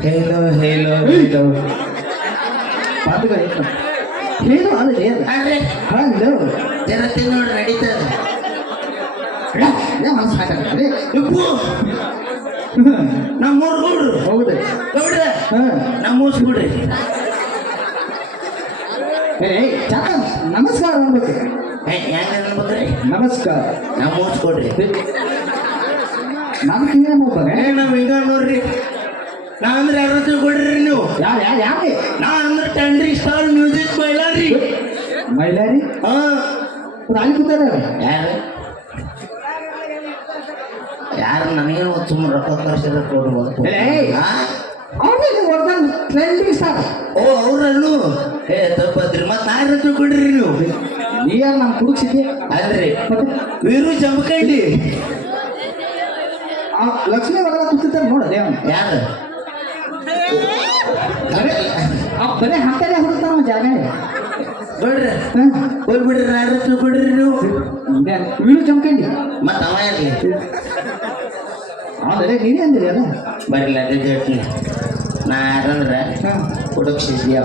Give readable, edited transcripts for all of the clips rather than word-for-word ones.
ಹೇಳೋ ಹೇಳೋ ಹೇಳೋ ಪಾತುಗ ಹೇಳು ಅಲ್ಲೇ ಅಲ್ರಿ ಹಲೋ ಜರತಿ ನೋಡಿ ನಡೀತದ ಮನಸ್ಸು ಹಾಕಿ ಉಪ್ಪು ನಮ್ಮೂರು ಗೌಡ್ರು ಹೌದು ಗೌಡ್ರ ಹಾಂ ನಮ್ಮೂರ್ ಬಿಡ್ರಿ ಚಕ ನಮಸ್ಕಾರ ಅನ್ಬೇಕು ಹೆಂಗ ಅನ್ಬೇಕ್ರಿ ನಮಸ್ಕಾರ ನಮ್ಮೂರ್ ಕೊಡ್ರಿ ನಮ್ ಕಿವಿನ ಹೋಗ್ತಾರೆ ನಾವ್ ಹಿಂಗ ನೋಡ್ರಿ ನಾ ಅಂದ್ರೆ ಯಾರ ತಿಳ್ಕೊಡ್ರಿ ನೀವು ಯಾಕೆ ನಾ ಅಂದ್ರೆ ಟೆಂಡ್ರಿ ಸ್ಟಾರ್ ಮ್ಯೂಸಿಕ್ ಬೈಲಾರಿ ಮೈಲಾರಿ ಹಾ ಅಲ್ಲಿ ಕೂತಾರ ಯಾರು ಯಾರು ನನಗೇನು ಸುಮ್ಮನೆ ರೊಕ್ಕ ಕರ್ಸಿದ್ರೆ ಕೊಡ್ಬೋದು ಅವ್ರಿಗೆ ಒಬ್ಬನ್ ಟ್ರೆಂಡಿಂಗ್ ಸ್ಟಾರ್ ಓ ಅವ್ರನ್ನು ತಪ್ಪದ್ರಿ ಮತ್ತೆ ಯಾರ ತಿಳ್ಕೊಡ್ರಿ ನೀವು ನೀನು ನಮ್ಮ ಕುಡುಕ್ಸಿದ್ದೆ ಅಲ್ರಿ ಮತ್ತೆ ವೀರು ಜಮಖಂಡಿ ಲಕ್ಷ್ಮೀ ಒಳಗ ಕೂತಿರ್ತಾರೆ ನೋಡದೆ ಯಾರು ಬರೀ ಹಂತಲೇ ಹುಡುಕ್ತಾನ ಜಾಗ ನೋಡ್ರಿ ಹೋಗ್ಬಿಡ್ರಿ ಯಾರ ತಿಳ್ಕೊಡ್ರಿ ನೀವು ವೀಳು ಜಮ್ಕಂಡಿ ಮತ್ತೆ ಅವ ಇರ್ಲಿ ಆದರೆ ನೀನೇ ಅಂದಿರಿ ಅಲ್ಲ ಬರಲ್ಲ ರಿಜೆಕ್ಟ್ ನಾ ಯಾರಂದ್ರೆ ಹುಡುಕ್ಸಿದ್ಯಾ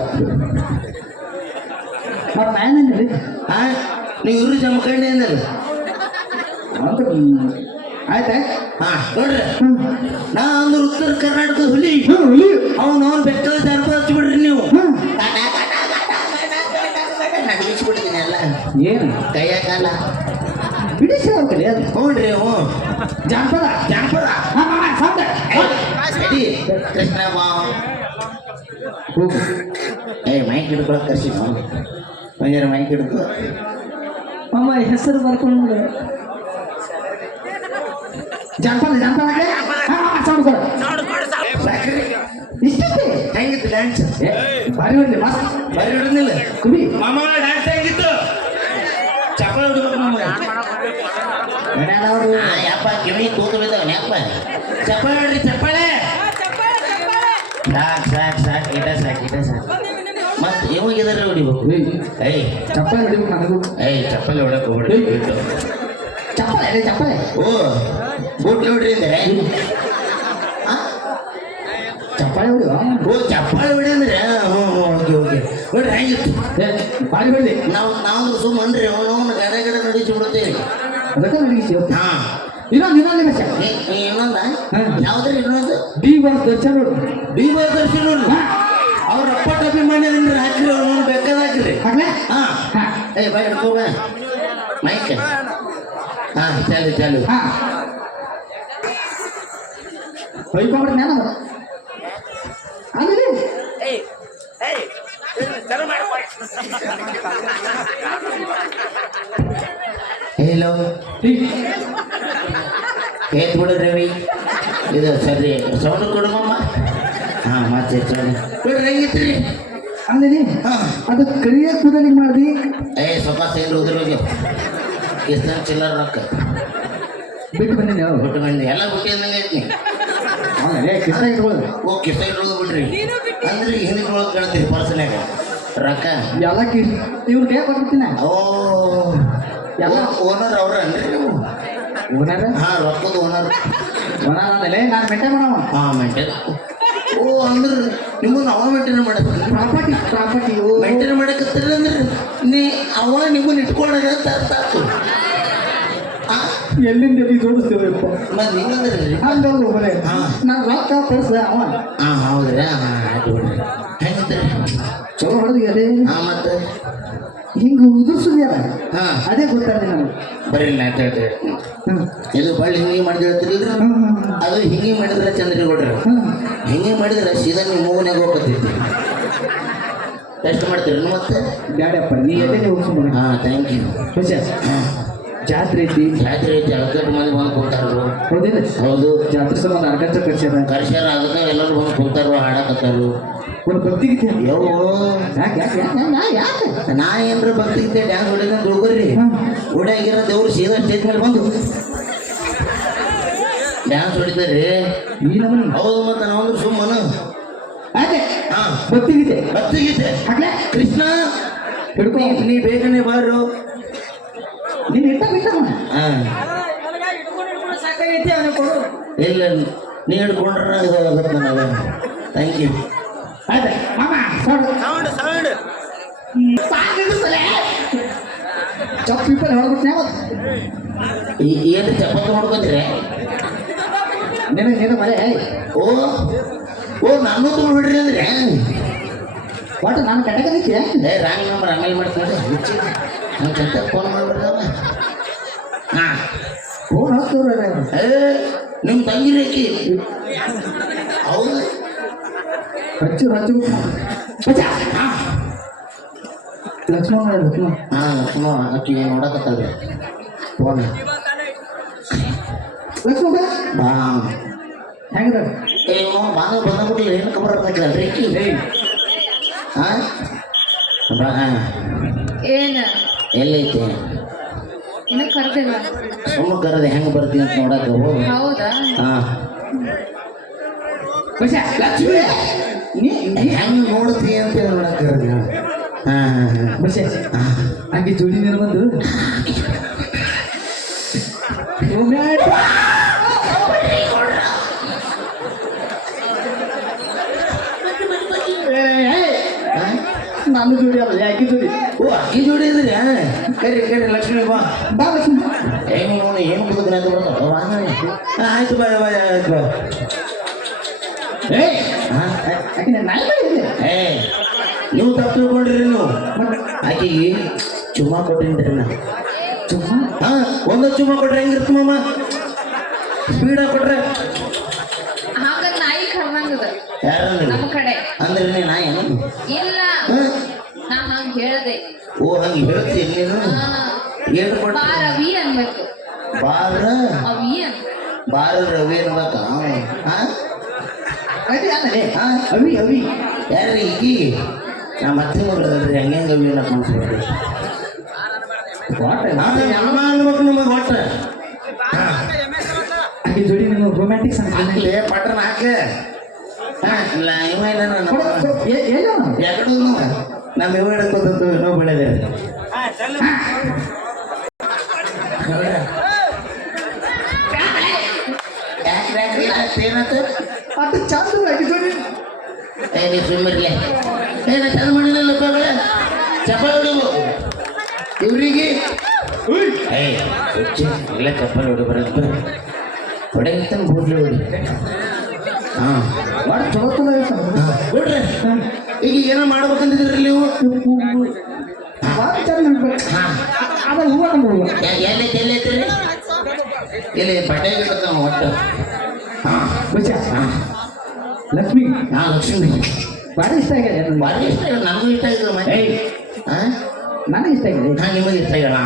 ಮತ್ತೆ ನಾನು ಅಂದಿರಿ ಹಾ ನೀವು ಇವ್ರು ಜಮಖಂಡಿ ಅಂದಲ್ಲ ಆಯ್ತಾ ಹಾ ನೋಡ್ರಿ ನಾ ಅಂದ್ರೆ ಉತ್ತರ ಕರ್ನಾಟಕದ ಹುಲಿ ಅವನು ಬೆಟ್ಟದ ಜಾನಪದ ಹಚ್ಬಿಡ್ರಿ ನೀವು ನಡಗಿಸ್ಬಿಡ್ತೀನಿ ಎಲ್ಲ ಏನು ಕೈಯ ಕಾಲ ಬಿಡಿಸಿ ಹೋಗ್ತದೆ ಅದು ಹ್ಞೂನ್ರಿ ಹ್ಞೂ ಜಾನಪದ ಜಾನಪದ ರೆಡಿ ಕೃಷ್ಣ ಬಾವ್ ಮೈಕ್ ಹಿಡ್ಕೊಳಕ್ ಕರ್ಸಿ ನಾವು ಒಂಜಾರ ಮೈಕ್ ಹಿಡ್ಕೊ ಅಮ್ಮ ಹೆಸರು ಬರ್ಕೊಂಡು ಜಾನಪದ ಜಾನಪದ ಸೌಂಡ್ ಕೊಡು ಇಷ್ಟೇ ಹೆಂಗಿತ್ತು ಡ್ಯಾನ್ಸ್ ಬಾರಿ ಹೊಡ್ಲಿ ಮಸ್ತ್ ಬರೀ ಹಿಡಿದಿಲ್ಲ ಕುಡಿ ಮಾಮ ಡ್ಯಾನ್ಸ್ ಹೆಂಗಿತ್ತು ಚಪ್ಪಲ್ ಹಿಡ್ಬೇಕು ಮಾಮ ಮನ್ಯಾನವರು ಯಪ್ಪ ಕಿವಿ ತೂತು ಬಿದ್ದಾವ ಯಪ್ಪ ಚಪ್ಪಲ್ ಹಿಡ್ರಿ ಚಪ್ಪಳೆ ಸಾಕು ಇಟ ಸಾಕು ಮತ್ತೆ ಇವಾಗಿದಾರೆ ಹೊಡಿಬೇಕು ಏಯ್ ಚಪ್ಪಲಿ ಹೊಡಿಬೇಕು ನನಗೂ ಚಪ್ಪಲಿ ಹೊಡಕ್ ಹೋಗ್ಬಿಡಿ ಬಿಟ್ಟು ಚಪ್ಪಲೆ ಚಪ್ಪಲೆ ಓ ಬೂಟ್ ನೋಡ್ರಿ ಅಂದ್ರೆ ಚಪ್ಪಲೆ ಹೊಡಿವ ಓ ಚಪ್ಪಲಿ ಹೊಡಿ ಅಂದ್ರೆ ಓಕೆ ನೋಡ್ರಿ ಹೆಂಗಿತ್ತು ಬಾರಿ ಹೊಡ್ಲಿ ನಾವು ಸುಮ್ಮನ್ರಿ ಅವನು ಗಡ ನಡಿಸಿ ಬಿಡ್ತೇವೆ ಅದಕ್ಕೆ ನಡಗಿಸಿ ಹಾ ಇನ್ನೊಂದು ನಿಮಿಷ ಇನ್ನೊಂದ ಯಾವ್ದ್ರಿ ಇನ್ನೊಂದು ಡಿ ಬಾಸ್ ದರ್ಶನ್ ನೋಡು ಡಿ ಬರ್ದರ್ಶಿ ನೋಡ್ರಿ ಅವ್ರ ಅಪ್ಪಟ ಅಭಿಮಾನಿ ಅದನ್ನ ಹಾಕ್ರಿ ಅವ್ರು ಬೇಕಾದ ಹಾಕ್ರಿ ಹಾಕ್ಲೆ ಹಾ ಬಾಯ್ ಹಿಡ್ಕೋಬ ಮೈಕ್ ಹಾ ಚಾಲು ಹಾ ಹೊಯ್ಕೊಂಡ್ರೆ ನಾನು ಅಂದ್ರೆ ಹೇಲೋ ಏತ್ ಬಿಡು ರವಿ ಇದು ಸರಿ ಸೌಂಡ್ ಕೊಡುಮಮ್ಮ ಹಾ ಮತ್ತೆ ಬಿಡ್ರಿ ಹೆಂಗಿತ್ರಿ ಅಂದ್ರೆ ಅದು ಕರಿಯ ಕೂದಲಿಗೆ ಮಾಡಿ ಸ್ವಲ್ಪ ಸೇರಿ ಉದ್ರಿಗೆ ಎಷ್ಟು ಚಿಲ್ಲರ ರೊಕ್ಕ ಬಿಟ್ಟು ಬಂದೀನಿ ನಾವು ಬಿಟ್ಟು ಬಂದು ಎಲ್ಲ ಬಿಟ್ಟು ಅಂದಂಗೆ ಐತಿ ಆಮೇಲೆ ಕಿಸ ಇಟ್ಕೊಳ್ಳೋದು ಓ ಕಿಸ ಇಡೋದು ಬಿಡ್ರಿ ಅಂದ್ರೆ ಹಿಂದಿನ ಒಳಗೆ ಕೇಳ್ತೀರಿ ಪರ್ಸನ್ಯಾಗ ರೊಕ್ಕ ಎಲ್ಲ ಇವ್ರು ಕೈ ಕೊಟ್ಬಿಡ್ತೀನಿ ಓ ಎಲ್ಲ ಓನರ್ ಅವ್ರ ಅನ್ರಿ ನೀವು ಓನರ್ ಹಾ ರೊಕ್ಕದ ಓನರ್ ಓನರ್ ಆಮೇಲೆ ನಾನು ಮೆಂಟೈನ್ ಮಾಡವ ಹಾ ಮೇಂಟೈನ್ ಓ ಅಂದ್ರೆ ನಿಮ್ಮನ್ನು ಅವ ಮೇಂಟೈನ್ ಮಾಡತ್ತೀರಿ ಪ್ರಾಪರ್ಟಿ ಮೇಂಟೈನ್ ಮಾಡಕತ್ತೀರಿ ಅಂದ್ರೆ ನೀ ಅವ ನಿಮ್ಮನ್ನು ಇಟ್ಕೊಂಡ್ರೆ ಅಂತ ಅರ್ಥ ಆಯ್ತು ಎಲ್ಲಿಂದ ಎಲ್ಲಿ ಜೋಡಿಸ್ತೀವಪ್ಪ ಮತ್ತೆ ಹಿಂಗಂದ್ರಿ ಹಂಗಲ್ಲ ಬರೇ ನಾನು ರೊಕ್ಕ ಪಡಿಸ್ದೆ ಅವ ಹಾಂ ಹೌದ್ರಿ ಹಾಂ ಆಯ್ತು ಬಿಡ್ರಿ ಹೆಂಗಿದ್ರಿ ಚಲೋ ಹೊಡೆದು ಅದೇ ಹಾಂ ಮತ್ತೆ ಹಿಂಗೆ ಉದುರ್ಸಿದ್ಯಲ್ಲ ಹಾಂ ಅದೇ ಗೊತ್ತಾಗ್ಲಿ ನನಗೆ ಬರೀ ನಾಟ ಇದು ಬಳ್ಳಿ ಹಿಂಗೆ ಮಾಡಿದ್ರೆ ಹೇಳ್ತೀರಿ ಅದು ಹಿಂಗೆ ಮಾಡಿದ್ರೆ ಚಂದ್ರಿ ಕೊಡ್ರಿ ಹಿಂಗೆ ಮಾಡಿದ್ರೆ ಸೀದಾ ನೀವು ಮೂವನ್ಯಾಗ ಹೋಗ್ಬರ್ತೈತಿ ಎಷ್ಟು ಮಾಡ್ತೀರಿ ಮತ್ತೆ ಬ್ಯಾಡಪ್ಪ ನೀ ಎಲ್ಲಿ ಹೋಗ್ಸ್ಕೊಂಡು ಹಾಂ ಥ್ಯಾಂಕ್ ಯು ಹೊಸ ಹಾಂ ಜಾತ್ರೆ ಐತಿ ಜಾತ್ರೆ ಐತಿ ಅರ್ಕಟ್ಟು ಮಂದಿ ಬಂದು ಕೂತಾರು ಹೌದಿಲ್ಲ ಹೌದು ಜಾತ್ರೆ ಸಲ ಒಂದು ಅರ್ಕಟ್ಟ ಕರ್ಸ್ಯಾರ ಕರ್ಸ್ಯಾರ ಅದಕ್ಕೆ ಎಲ್ಲರೂ ಬಂದು ಕೂತಾರು ಹಾಡಕತ್ತಾರು ಒಂದು ಭಕ್ತಿಗೀತೆ ಯವ್ವ ಯಾಕೆ ಯಾಕೆ ಯಾಕೆ ಯಾಕೆ ನಾ ಏನ್ರ ಭಕ್ತಿಗೀತೆ ಡ್ಯಾನ್ಸ್ ಹೊಡಿದ ತಿಳ್ಕೊರಿ ಓಡಾಗಿರೋ ದೇವ್ರು ಸೀದಾ ಸ್ಟೇಜ್ ಮೇಲೆ ಬಂದು ಡ್ಯಾನ್ಸ್ ಹೊಡಿತಾರೆ ಈ ನಮನಿ ಹೌದು ಮತ್ತೆ ನಾವಂದ್ರೆ ಸುಮ್ಮನು ಅದೇ ಹಾಂ ಭಕ್ತಿಗೀತೆ ಭಕ್ತಿಗೀತೆ ಹಾಕ್ಲೆ ಕೃಷ್ಣ ಹಿಡ್ಕೊ ನೀ ಬೇಗನೆ ಬಾರು ನೀನು ಇಟ್ಟ ಬಿಟ್ಟಮ್ಮ ಹಾಂ ಸಾಕಾಗೈತಿ ಅವನ ಕೊಡು ಇಲ್ಲ ನೀ ಹಿಡ್ಕೊಂಡ್ರೆ ಇದಾಗತ್ತೆ ನನಗೆ ಥ್ಯಾಂಕ್ ಹಾಕಿ ಆಯ್ತಾ ಮಾಮ ಸೌಂಡ್ ಚಪ್ ಪೀಪಲ್ ಹೊರಬಿಟ್ಟು ನಾವು ಏನು ಚಪಾತಿ ಮಾಡ್ಕೊಂಡ್ರೆ ನಿನಗೆ ಮರೆ ಓ ಓ ನಾನು ಬಿಡ್ರಿ ಅಂದ್ರೆ ಒಟ್ಟು ನಾನು ಕಟ್ಟಕದಕ್ಕೆ ಏ ರಾಂಗ್ ನಂಬರ್ ಆಮೇಲೆ ಮಾಡ್ತಾರೆ ನಂಗೆ ಫೋನ್ ಮಾಡ್ಬಿಡ್ತಾವ ಹಾಂ ಫೋನ್ ಹಾಕ್ತವ್ರೆ ಏ ನಿಮ್ಮ ತಂಗಿ ರೇಖಿ ಹೌದು ಹಚ್ಚು ಹಚ್ಚು ಲಕ್ಷ್ಮಣ ಹಾಂ ಲಕ್ಷ್ಮ ಆಕಿ ನೋಡಕತ್ತಲ್ರಿ ಫೋನ್ ಲಕ್ಷ್ಮಣ ಬಾ ಹೆಂಗದ ಏ ಬಾಂಧ ಬಂದ್ಬಿಡ್ಲಿ ಏನು ಖಬರ್ ಆಗ್ಬೇಕಲ್ಲ ರೇಖಿ ಹಾಂ ಬಾ ಏನ ಎಲ್ಲೈತೆ ಇನ್ನು ಕರೆದಿಲ್ಲ ಸುಮ್ಮ ಕರೆದೆ ಹೆಂಗೆ ಬರ್ತೀನಿ ಅಂತ ನೋಡಕ್ಕೆ ಹೋಗು ಹೌದಾ ಹಾಂ ಲಕ್ಷ್ಮಿ ಹೆಂಗೆ ನೋಡ್ತೀನಿ ಅಂತ ನೋಡಕ್ಕೆ ಕರೆದೆ ಹಾಂ ಹಾಂ ಹಾಂ ಬಸ್ಸೆ ಹಾಗೆ ಜೋಡಿ ನೀನು ಬಂದು ನಾನು ಜೋಡಿ ಅಲ್ಲ ಯಾಕೆ ಜೋಡಿ ಓ ಅಕ್ಕಿ ಜೋಡಿ ಇದ್ರಿ ಕರಿ ಕರಿ ಲಕ್ಷ್ಮಿ ಬಾ ಬಾ ಲಕ್ಷ್ಮಿ ಏನು ಬದುಕಿನ ಅಂತ ಬರ್ತಾವ ಆಯ್ತು ಬಾ ಬಾ ಆಯ್ತು ಬಾ ಯಾಕೆ ನಾಯಿ ಮಾಡಿದ್ದೆ ಏ ನೀವು ತಪ್ಪು ತಿಳ್ಕೊಂಡ್ರಿ ನೀವು ಆಕೆಗೆ ಚುಮ್ಮಾ ಕೊಟ್ಟಿನ್ರಿ ನಾ ಚುಮ್ಮ ಹಾಂ ಒಂದ ಚುಮ್ಮಾ ಕೊಟ್ರೆ ಹೆಂಗಿರ್ತ ಮಾಮ ಸ್ಪೀಡ ಕೊಟ್ರೆ ಹಂಗ ನಾಯಿ ಕರ್ದಂಗದ ಯಾರಂದ್ರಿ ನಮ್ಮ ಕಡೆ ಅಂದ್ರೆ ನೀ ನಾ ಏನು ಇಲ್ಲ ನಾ ಹಂಗ ಹೇಳ್ದೆ ಓ ಹಂಗೆ ಹೇಳ್ತೀನಿ ನೀನು ಏನು ಕೊಟ್ಟು ಬಾ ರವಿ ಅನ್ಬೇಕು ಬಾರ ಅವಿ ಅನ್ ಬಾರ ರವಿ ಅನ್ಬೇಕ ಹಾಂ ಅದೇ ಅಲ್ಲೇ ಹಾಂ ಅವಿ ಅವಿ ಯಾರು ಈಗಿ ನಾ ಮತ್ತೆ ನೋಡ್ರಿ ಹಂಗೆ ಅವಿ ಅನ್ನಕ್ಕೆ ಅನ್ಸ್ಬಿಡ್ರಿ ನಮ್ಮ ಅನ್ಬೇಕು ನಮಗೆ ಒಟ್ಟು ಹಾಗೆ ಜೋಡಿ ನೀವು ರೊಮ್ಯಾಂಟಿಕ್ ಸಾಂಗ್ ಹಾಕ್ಲಿ ಪಟ್ರನ ಹಾಕ್ಲೆ ಹಾಂ ಇಲ್ಲ ಇವ ಇಲ್ಲ ನಮ್ಮ ಏನು ಯಾಕಡೆ ನಮ್ಮ ಇವ ಹಿಡ್ಕೊತ ಇನ್ನೂ ಬೆಳೆದೆ ಏನಾಯ್ತು ಅದು ಚಂದ ಹಾಗೆ ಜೋಡಿ ಏ ನೀ ಸುಮ್ಮರ್ಲೆ ಏನ ಚಂದ ಮಾಡಿಲ್ಲ ಚಪ್ಪಲ್ ಹೊಡಿಬೇಕು ಇವ್ರಿಗೆ ಏ ಇಲ್ಲ ಚಪ್ಪಲ್ ಹೊಡಿ ಬರೋದು ಹೊಡೆಯಂತ ಬೂಡ್ಲಿ ಹೊಡಿ ಹಾಂ ಒಟ್ಟು ಚಲೋ ಚಲೋ ಬಿಡ್ರಿ ಈಗ ಏನೋ ಮಾಡ್ಬೇಕಂತಿದ್ರಿ ನೀವು ಭಾಳ ಚಂದ ಹಾಂ ಅದ ಹೂವ ನಮ್ಮ ಹೂವ ಎಲ್ಲೈತಿ ಎಲ್ಲೈತ್ರಿ ಇಲ್ಲಿ ಬಟ್ಟೆ ಗಿಟ್ಟದ ಒಟ್ಟು ಹಾಂ ಬಚ್ಚ ಹಾಂ ಲಕ್ಷ್ಮಿ ಹಾಂ ಲಕ್ಷ್ಮಿ ಭಾರಿ ಇಷ್ಟ ಆಗಿದೆ ನನಗೆ. ಭಾರಿ ಇಷ್ಟ ನನಗೂ ಇಷ್ಟ ಆಗಿದೆ ಮತ್ತೆ ಹಾಂ ನನಗೆ ಇಷ್ಟ ಆಗಿದೆ ಹಾಂ ನಿಮಗೆ ಇಷ್ಟ ಆಗಲ್ಲ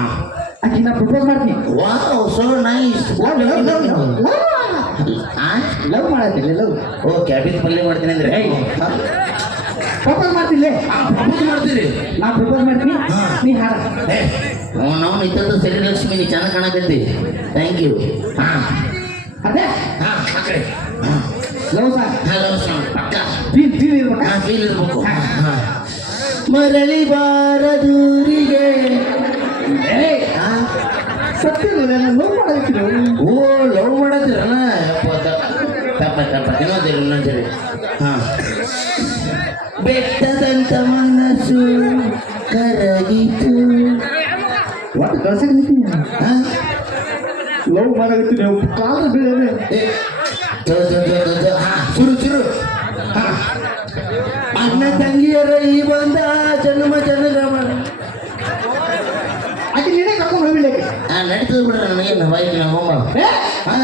ಆಕೆ ನಾ ಪ್ರಪೋಸ್ ಮಾಡ್ತೀನಿ ವಾವ್ ಸೋ ನೈಸ್ ಹಾಂ ಲವ್ ಮಾಡತ್ತೀನಿ ಲವ್ ಓ ಕ್ಯಾಬಿನ್ ಪಲ್ಯ ಮಾಡ್ತೀನಿ ಅಂದ್ರೆ ಪ್ರಪೋಸ್ ಮಾಡ್ತಿಲ್ಲೇ ಪ್ರಪೋಸ್ ಮಾಡ್ತೀರಿ ನಾ ಪ್ರಪೋಸ್ ಮಾಡ್ತೀನಿ ನೀ ಹಾಡ ನಾವು ಇದ್ದದ್ದು ಸರಿ ಲಕ್ಷ್ಮಿ ನೀ ಚೆನ್ನಾಗಿ ಕಾಣಕತ್ತಿ ಥ್ಯಾಂಕ್ ಯು ಹಾಂ ಅದೇ ಹಾಂ ಹಾಕ್ರಿ ಹಾಂ ಲವ್ ಸಾಂಗ್ ಹಲೋ ಪಕ್ಕ ಫೀಲ್ ಇರ್ಬೇಕಾ ಹಾಂ ಫೀಲ್ ಇರ್ಬೇಕು ಹಾಂ ಮರಳಿ ಬಾರದೂರಿಗೆ ಹಾಂ ಸತ್ಯ ನಾನು ಲವ್ ಮಾಡಬೇಕು ಓ ಲವ್ ಮಾಡತ್ತಿರಲ್ಲ ತಪ್ಪ ಇನ್ನೊಂದ್ಸರಿ ಹಾಂ ಬೆಟ್ಟದಂತ ಮನಸ್ಸು ಕರಗಿತು ಒಟ್ಟು ಕಳ್ಸಕ್ಕೆ ನಿಂತೀನಿ ಹಾಂ ಲವ್ ಮಾಡಕತ್ತೀನಿ ಕಾಲ ಬೀಳದೆ ಹಾಂ ಶುರು ಹಾಂ ಅಣ್ಣ ತಂಗಿಯರ ಈ ಬಂದ ಜನ್ಮ ಜನಗಮ ಆಕೆ ನೀನೇ ಕರ್ಕೊಂಡು ಹೋಗ್ಬಿಡ್ಲಿಕ್ಕೆ ಹಾಂ ನಡೀತದೆ ಬಿಡ್ರಿ ನನಗೇನು ಬೈಕ್ ನಮ್ಮ ಹಾಂ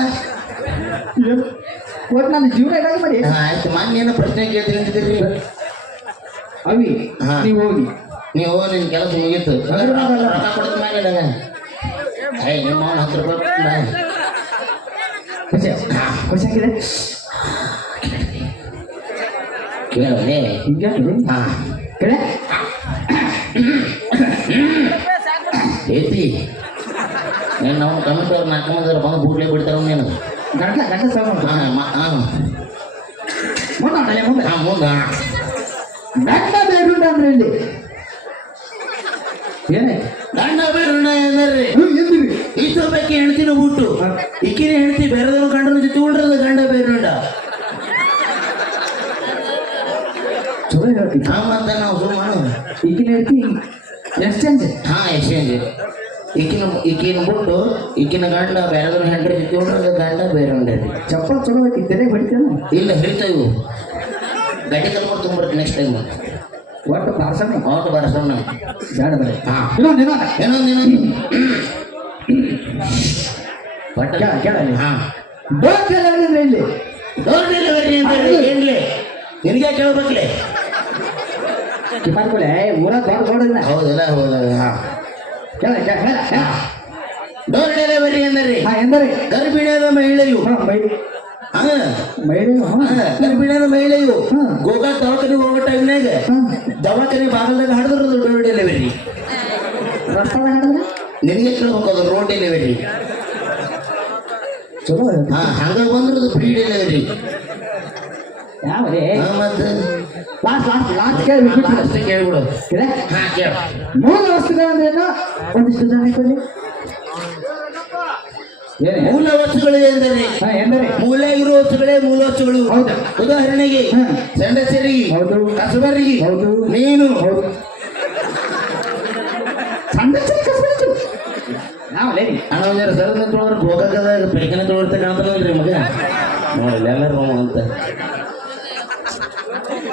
ಒಟ್ಟು ನನ್ನ ಜೀವನ ಇದಾಗ ಮಾಡಿ ಆಯ್ತು ಮಾನ್ಯ ಏನೋ ಪ್ರಶ್ನೆ ಕೇಳ್ತೀನಿ ಅಂತಿದ್ದೀರಿ ಅವಿ ಹಾ. ನೀವು ಹೋಗಿ ನೀವು ನಿನ್ನ ಕೆಲಸ ಮುಗೀತು ರೊಕ್ಕ ಕೊಡ್ತೀನಿ ಮ್ಯಾಲೆ ನನಗೆ ಏಯ್ ನಿಮ್ಮ ಅವ್ನು 10 ರೂಪಾಯಿ ಖುಷಿ ಖುಷಿ ಆಗಿದೆ ಕೇಳಲೇ ಹಿಂಗೆ ಹಾಂ ಕಡೆ ಏತಿ ನೀನು ನಾವು ಕಮಿಟಿ ಅವ್ರು 4 ಮಂದಿ ಬಂದು ಬೂಟ್ಲೆ ಬಿಡ್ತಾರ ನೀನು ಗಂಟೆ ಸಾಲ ಹಾಂ ಹಾಂ ಮುಂದೆ ಮುಂದೆ ಹಾಂ ಮುಂದೆ ಗಂಡ ಬೇರುಂಡ ಅಂದ್ರೆ ಇಲ್ಲಿ ಏನಾಯ್ತು ಗಂಡ ಬೇರುಣ್ಣ ಎಂದ್ರಿ ಎಂದಿರಿ ಇಷ್ಟೊಬ್ಬಕ್ಕೆ ಹೆಣ್ತಿನ ಬಿಟ್ಟು ಇಕ್ಕಿನ ಹೆಣ್ತಿ ಬೇರೆದವ್ರ ಗಂಡನ ಜೊತೆ ಉಳ್ರದ ಗಂಡ ಬೇರುಂಡ ಚಲೋ ಹೇಳ್ತೀನಿ ಹಾ ಮತ್ತೆ ನಾವು ಸುಮ್ಮ ಮಾಡೋದು ಈಗಿನ ಹೇಳ್ತಿ ಎಕ್ಸ್ಚೇಂಜ್ ಹಾ ಎಕ್ಸ್ಚೇಂಜ್ ಈಕಿನ ಬಿಟ್ಟು ಈಕಿನ ಗಂಡ ಬೇರೆದವ್ರ ಹೆಂಡ್ರಿ ಜೊತೆ ಹೊಡ್ರದ ಗಂಡ ಬೇರೆ ಹೊಂಡ್ರಿ ಚಪ್ಪಲ್ ಚಲೋ ಐತಿ ತೆರೆಗೆ ಹೊಡಿತೇನೆ ಇಲ್ಲ ಹಿಡಿತಾವು ಗಾಡಿ ಕಲ್ಕೊಂಡು ತುಂಬಿಡ್ತೀನಿ ನೆಕ್ಸ್ಟ್ ಟೈಮ್ ಒಟ್ಟು ಪಾರ್ಸಲ್ ಅವತ್ತು ಬರಸೋಣ ಬೇಡ ಬೇಡ ಹಾ ಇನ್ನೊಂದು ಬಟ್ ಕೇಳ ಕೇಳ ಹಾ ಡೋರ್ ಡೆಲಿವರಿ ಇಲ್ಲಿ ಡೋರ್ ಡೆಲಿವರಿ ಅಂತ ಏನ್ಲಿ ನಿನಗೆ ಕೇಳ್ಬೇಕಲೆ ಕಿಮಾರ್ಕೊಳೆ ಊರ ದೊಡ್ಡ ದೊಡ್ಡ ಹೌದಲ್ಲ ಹೌದಲ್ಲ ಹಾ ಕೇಳ ಕೇಳ ಕೇಳ ಡೋರ್ ಡೆಲಿವರಿ ಅಂದರೆ ಹಾ ಎಂದರೆ ಗರ್ಭಿಣಿಯಾದ ಮಹಿಳೆಯು ಹಾ ಹಾ ಮೈಡಿ ಗರ್ಭಿಣಿಯಾದ ಮಹಿಳೆಯು ಹಾ. ಗೋಕಾಕ್ ದವಾಖಾನೆ ಹೋಗೋ ಟೈಮ್ನಾಗ ದವಾಖಾನೆ ಬಾಗಲ್ದಾಗ ಹಡಿದ್ರದು ಡೋರ್ ಡೆಲಿವರಿ ರಸ್ತಾದ ಹಾಡಿದ್ರೆ ನಿನಗೆ ಕೇಳ್ಬೇಕು ಅದು ರೋಡ್ ಡೆಲಿವರಿ ಚಲೋ ಹಾ ಹಂಗ ಬಂದ್ರದು ಫ್ರೀ ಡೆಲಿವರಿ ಯಾವ ರೇ ಮತ್ತೆ ಲಾಸ್ಟ್ ಕೇಳಿ ಅಷ್ಟೇ ಕೇಳ್ಬಿಡು ಇದೆ ಹಾ ಕೇಳ ಮೂಲ ವಸ್ತುಗಳಂದ್ರೇನು ಒಂದಿಷ್ಟು ಜನ ಕೊಡಿ ಏನೇ ಮೂಲ ವಸ್ತುಗಳು ಎಂದರೆ ಹಾ ಎಂದರೆ ಮೂಲ ಇರೋ ವಸ್ತುಗಳೇ ಮೂಲ ವಸ್ತುಗಳು ಹೌದಾ? ಉದಾಹರಣೆಗೆ ಹಾ. ಸಂಡಸರಿಗೆ ಹೌದು. ಕಸಬರಿಗೆ ಹೌದು. ನೀನು ಹೌದು ಸಣ್ಣ ಕಸ್ಬಿಟ್ಟು ನಾವು ಲೇಡಿ ಅಣ್ಣ ಸರದ ತೊಳೋರು ಗೋಕಾಕದಾಗ ಪೈಕನೆ ತೊಳಿರ್ತ ಕಾಣ್ತಾನಲ್ರಿ ಮಗ ನೋಡಿ ಎಲ್ಲರೂ ಅಂತ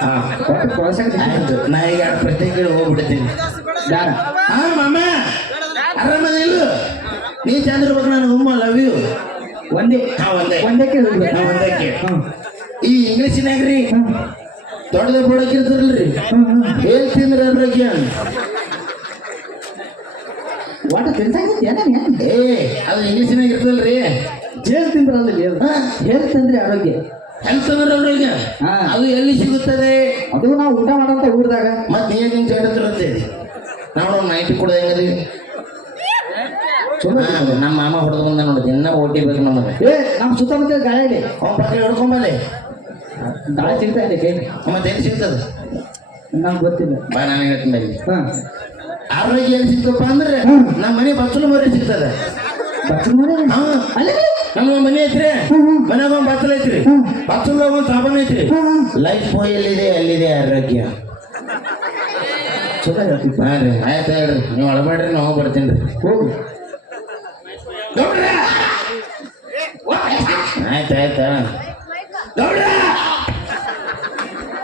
ಹಾ ಒಟ್ಟು ಪ್ರೋತ್ಸಾಹ ಆಯ್ತು ನಾ ಈಗ ಎರಡು ಪ್ರಶ್ನೆ ಕೇಳಿ ಹೋಗ್ಬಿಡ್ತೀನಿ ಬೇಡ ಹಾ ಮಾಮ ಆರಾಮದಿಲ್ಲ ನೀ ಚಂದ್ರ ಬಗ್ಗೆ ನಾನು ಹುಮ್ಮ ಲವ್ ಯು ಒಂದೇ ಹಾ ಒಂದೇ ಒಂದೇ ಕೇಳಿದ್ವಿ ಹಾ ಒಂದಕ್ಕೆ ಹ್ಞೂ ಈ ಇಂಗ್ಲೀಷಿನಾಗ ರೀ ಹ್ಞೂ ದೊಡ್ಡದ ಬೋಡಕ್ಕಿರ್ತಾರಲ್ರಿ ಏನ್ ತಿಂದ್ರ ಅದ್ರಾಗ ಒಟ್ಟು ತಿನ್ಸಾಕೈತಿ ಏನೇನು ಏ ಅದು ಇಂಗ್ಲೀಷಿನಾಗ ಇರ್ತದಲ್ರಿ ಜೇಲ್ ತಿಂದ್ರಲ್ಲ ಹೆಲ್ತ್ ಅಂದ್ರೆ ಆರೋಗ್ಯ ಹೆಲ್ತ್ ಅಂದ್ರೆ ಅದ್ರಾಗ ಹಾ. ಅದು ಎಲ್ಲಿ ಸಿಗುತ್ತದೆ ಅದು ನಾವು ಊಟ ಮಾಡೋಂಥ ಊರದಾಗ ಮತ್ತೆ ನೀನು ನಿಂಗೆ ಚೇಡತಿರುತ್ತೆ ನಾವು ನೈಟಿ ಕೂಡ ಹೆಂಗದಿ ಚಲೋ ನಮ್ಮ ಮಾಮ ಹೊಡೆದು ಬಂದ ನೋಡಿ ದಿನ ಓಟಿಬೇಕು ನಮಗೆ ಏ ನಮ್ಮ ಸುತ್ತಮುತ್ತ ಗಾಳಿ ಇದೆ ಅವ್ನ ಪಕ್ಕ ಹಿಡ್ಕೊಂಬಲ್ಲಿ ಗಾಳಿ ಸಿಗ್ತಾ ಇದೆ ಕೈ ಮತ್ತೆ ಎಲ್ಲಿ ಸಿಗ್ತದೆ ನಮ್ಗೆ ಗೊತ್ತಿಲ್ಲ ಬಾ ನಾನು ಹೇಳ್ತೀನಿ ಅಲ್ಲಿ ಹಾಂ ಆರೋಗ್ಯ ಎಲ್ಲಿ ಸಿಗ್ತಪ್ಪ ಅಂದ್ರೆ ನಮ್ಮ ಮನೆ ಬಚ್ಚಲು ಮರಿ ಸಿಗ್ತದೆ ಬಚ್ಚಲ್ ಮನೆ ಹಾ ಅಲ್ಲಿ ನಮ್ಮ ಮನೆ ಐತ್ರಿ ಮನ್ಯಾಗ ಒಂದು ಬಚ್ಚಲ್ ಐತ್ರಿ ಬಚ್ಚಲ್ ಒಂದು ಸಾಬಾನ್ ಐತ್ರಿ ಲೈಫ್ ಬಾಯ್ ಎಲ್ಲಿದೆ ಅಲ್ಲಿದೆ ಆರೋಗ್ಯ ಚಲೋ ಹೇಳ್ತಿತ್ತು ಹಾಂ ರೀ ಆಯ್ತು ಹೇಳ್ರಿ ನೀವು ಒಳಬೇಡ್ರಿ ನಾವು ಬರ್ತೀನಿ ರೀ ಹೋಗು ಗೌಡ್ರ ಆಯ್ತು ಆಯ್ತಾ ಗೌಡ್ರ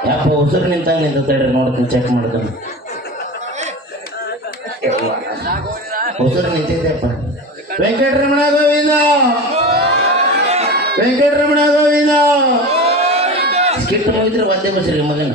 ಯಪ್ಪ ಉಸಿರು ನಿಂತಾಗ ನಿಂತೇಳ್ರಿ ನೋಡ್ತೀನಿ ಚೆಕ್ ಮಾಡ್ತೀನಿ ಉಸಿರು ನಿಂತಿದ್ದೆಪ್ಪ ವೆಂಕಟರಮಣ ಗೋವಿಂದ ವೆಂಕಟರಮಣ ಗೋವಿಂದ ಸ್ಕಿಟ್ ಮುಗಿದ್ರೆ ಒಂದೇ ಬಸ್ರಿ ಮಗನ